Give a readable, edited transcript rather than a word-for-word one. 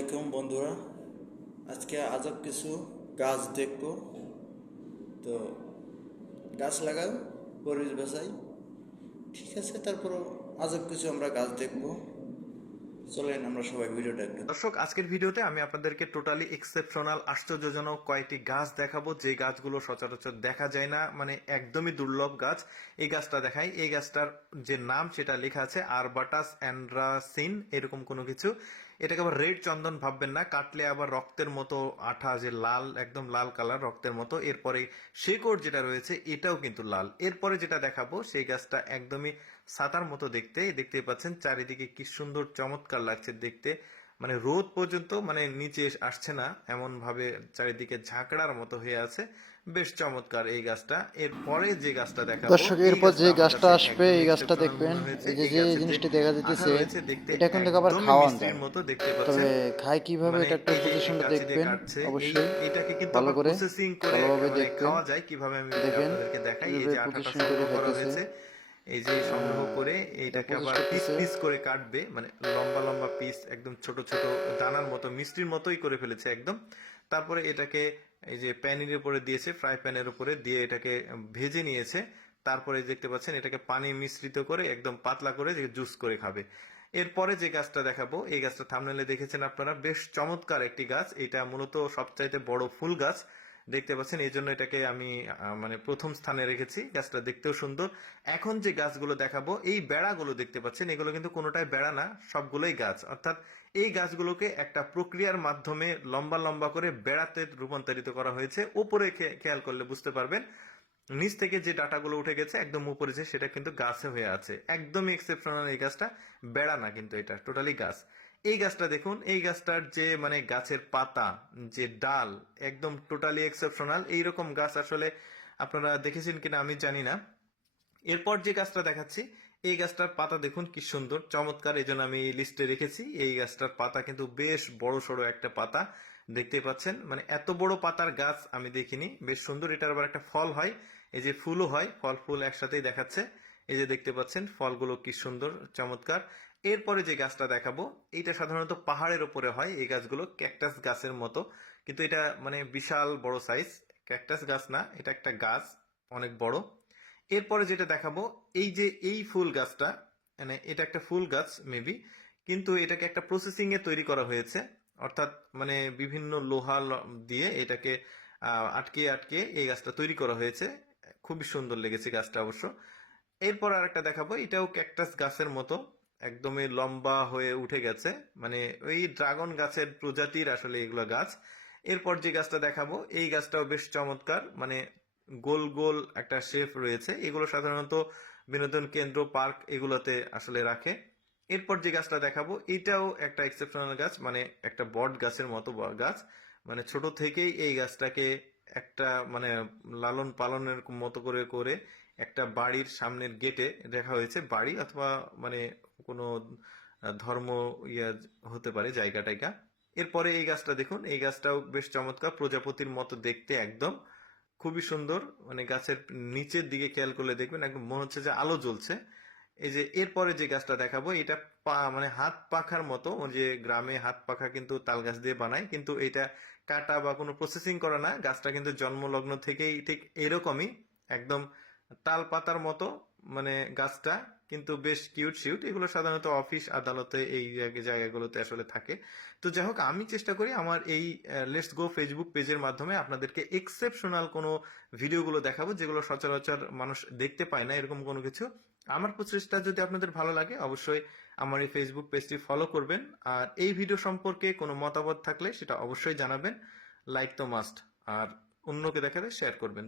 আলাইকুম বন্ধুরা, আজকে আজব কিছু গাছ দেখব। তো গাছ লাগাও, পরিবেশ বাঁচাই, ঠিক আছে। তারপরও আজব কিছু আমরা গাছ দেখব। চলেন আমরা সবাই ভিডিওটা একটু। দর্শক, আজকের ভিডিওতে আমি আপনাদেরকে টোটালি এক্সেপশনাল আশ্চর্যজনক কয়েকটি গাছ দেখাবো, যে গাছগুলো সচরাচর দেখা যায় না, মানে একদমই দুর্লভ গাছ। এই গাছটা দেখাই। এই গাছটার যে নাম সেটা লেখা আছে আরবাটাস অ্যান্ড্রাসিন, এরকম কোনো কিছু। এটাকে আবার রেড চন্দন ভাববেন না, কাটলে আবার রক্তের মতো আঠা, যে লাল, একদম লাল কালার রক্তের মতো। এরপরে শেকড় যেটা রয়েছে এটাও কিন্তু লাল। এরপরে যেটা দেখাবো সেই গাছটা একদমই ছাতার মতো দেখতে, দেখতেই পাচ্ছেন চারিদিকে কি সুন্দর চমৎকার লাগছে দেখতে। মানে রোদ পর্যন্ত মানে নিচে আসছে না, এমন ভাবে চারিদিকে ঝাঁকড়ার মতো হয়ে আছে। বেশ চমৎকার এই গাছটা। এরপরে যে গাছটা দেখাবো, দর্শক, এই এরপর গাছটা যে আমার গাছটা কাছে আসবে একদম এই গাছটা এক্সেপশনাল দেখবেন। মনে হয়েছে। এই যে এই যে গাছে যে জিনিসটি দেখা আঠা যেতেছে রয়েছে দেখতে এটা কিন্তু আবার একদমই খাওয়ান মিষ্টির যায়। মতো, দেখতে তবে পাচ্ছেন। খায় কিভাবে মানে এটা একটু এই যে পজিশনটা কাঁচি দিয়ে দেখবেন কাটছে, অবশ্যই এটাকে কিন্তু ভালো আবার করে, প্রসেসিং করে ভালোভাবে মানে দেখবেন। খাওয়া যায় কিভাবে আমি দেখেন আপনাদেরকে দেখাই। এই কিভাবে যে আঠাটা পজিশন করে সংগ্রহ করা খাইতেছে, হয়েছে, এই যে সংগ্রহ করে এইটাকে প্রসেস আবার পিস করতেছে। পিস করে কাটবে, মানে লম্বা লম্বা পিস, একদম ছোট ছোট দানার মতো, মিষ্টির মতোই করে ফেলেছে একদম। তারপরে এটাকে এই যে প্যানের উপরে দিয়েছে, ফ্রাই প্যানের উপরে দিয়ে এটাকে ভেজে নিয়েছে। তারপরে দেখতে পাচ্ছেন এটাকে পানি মিশ্রিত করে একদম পাতলা করে জুস করে খাবে। এরপরে যে গাছটা দেখাবো, এই গাছটা থাম্বনেলে দেখেছেন আপনারা, বেশ চমৎকার একটি গাছ। এটা মূলত সবচাইতে বড় ফুল গাছ, দেখতে পাচ্ছেন। এই জন্য এটাকে আমি মানে প্রথম স্থানে রেখেছি। গাছটা দেখতেও সুন্দর। এখন যে গাছগুলো দেখাবো, এই বেড়াগুলো দেখতে পাচ্ছেন, এগুলো কিন্তু কোনোটাই বেড়া না, সবগুলোই গাছ। অর্থাৎ এই গাছগুলোকে একটা প্রক্রিয়ার মাধ্যমে লম্বা লম্বা করে বেড়াতে রূপান্তরিত করা হয়েছে। উপরে খেয়াল করলে বুঝতে পারবেন, নিচ থেকে যে ডাটাগুলো উঠে গেছে একদম উপরে, যে সেটা কিন্তু গাছে হয়ে আছে। একদমই এক্সেপশনাল এই গাছটা, বেড়া না কিন্তু, এটা টোটালি গাছ। এই গাছটা দেখুন, এই গাছটার যে মানে গাছের পাতা, যে ডাল, একদম টোটালি এক্সেপশনাল। এইরকম গাছ আসলে আপনারা দেখেছেন কিনা আমি জানি না। এরপর যে গাছটা দেখাচ্ছি, এই গাছটার পাতা দেখুন কি সুন্দর চমৎকার, এই জন্য আমি এই লিস্টে রেখেছি। এই গাছটার পাতা কিন্তু বেশ বড় সড়ো একটা পাতা, দেখতেই পাচ্ছেন। মানে এত বড় পাতার গাছ আমি দেখিনি, বেশ সুন্দর। এটার আবার একটা ফল হয়, এই যে ফুলও হয়, ফল ফুল একসাথেই দেখাচ্ছে। এই যে দেখতে পাচ্ছেন ফলগুলো কি সুন্দর চমৎকার। এরপরে যে গাছটা দেখাবো, এইটা সাধারণত পাহাড়ের উপরে হয়, এই গাছগুলো ক্যাকটাস গাছের মতো, কিন্তু এটা মানে বিশাল বড় সাইজ। ক্যাকটাস গাছ না, এটা একটা গাছ, অনেক বড়। এরপরে যেটা দেখাবো, এই যে এই ফুল গাছটা, মানে এটা একটা ফুল গাছ মেবি, কিন্তু এটাকে একটা প্রসেসিং এ তৈরি করা হয়েছে। অর্থাৎ মানে বিভিন্ন লোহা দিয়ে এটাকে আটকে আটকে এই গাছটা তৈরি করা হয়েছে। খুবই সুন্দর লেগেছে গাছটা অবশ্য। এরপর আরেকটা দেখাবো, এটাও ক্যাকটাস গাছের মতো, একদমই লম্বা হয়ে উঠে গেছে, মানে ওই ড্রাগন গাছের প্রজাতির আসলে এগুলো গাছ। এরপর যে গাছটা দেখাবো, এই গাছটাও বেশ চমৎকার, মানে গোল গোল একটা শেপ রয়েছে। এগুলো সাধারণত বিনোদন কেন্দ্র, পার্ক, এগুলোতে আসলে রাখে। এরপর যে গাছটা দেখাবো, এটাও একটা এক্সেপশনাল গাছ, মানে একটা বট গাছের মতো গাছ। মানে ছোট থেকেই এই গাছটাকে একটা মানে লালন পালনের মতো করে করে একটা বাড়ির সামনের গেটে দেখা হয়েছে। বাড়ি অথবা মানে কোনো ধর্ম ইয়া হতে পারে, জায়গা টাইগা। এরপরে এই গাছটা দেখুন, এই গাছটাও বেশ চমৎকার, প্রজাপতির মতো দেখতে একদম, খুবই সুন্দর। মানে গাছের নিচের দিকে খেয়াল করলে দেখবেন একদম মনে হচ্ছে যে আলো জ্বলছে। এই যে এরপরে যে গাছটা দেখাবো, এটা মানে হাত পাখার মতো, ওই যে গ্রামে হাত পাখা কিন্তু তাল গাছ দিয়ে বানায়, কিন্তু এটা কাটা বা কোনো প্রসেসিং করা না। গাছটা কিন্তু জন্মলগ্ন থেকেই ঠিক এরকমই, একদম তাল পাতার মতো মানে গাছটা, কিন্তু বেশ কিউট শিউট। এগুলো সাধারণত অফিস আদালতে এই জায়গাগুলোতে আসলে থাকে। তো যাই হোক, আমি চেষ্টা করি আমার এই লেটস গো ফেসবুক পেজের মাধ্যমে আপনাদেরকে এক্সেপশনাল কোনো ভিডিওগুলো দেখাবো, যেগুলো সচরাচর মানুষ দেখতে পায় না, এরকম কোনো কিছু। আমার প্রচেষ্টা যদি আপনাদের ভালো লাগে, অবশ্যই আমার এই ফেসবুক পেজটি ফলো করবেন। আর এই ভিডিও সম্পর্কে কোনো মতামত থাকলে সেটা অবশ্যই জানাবেন। লাইক তো মাস্ট, আর অন্যকে দেখাতে শেয়ার করবেন।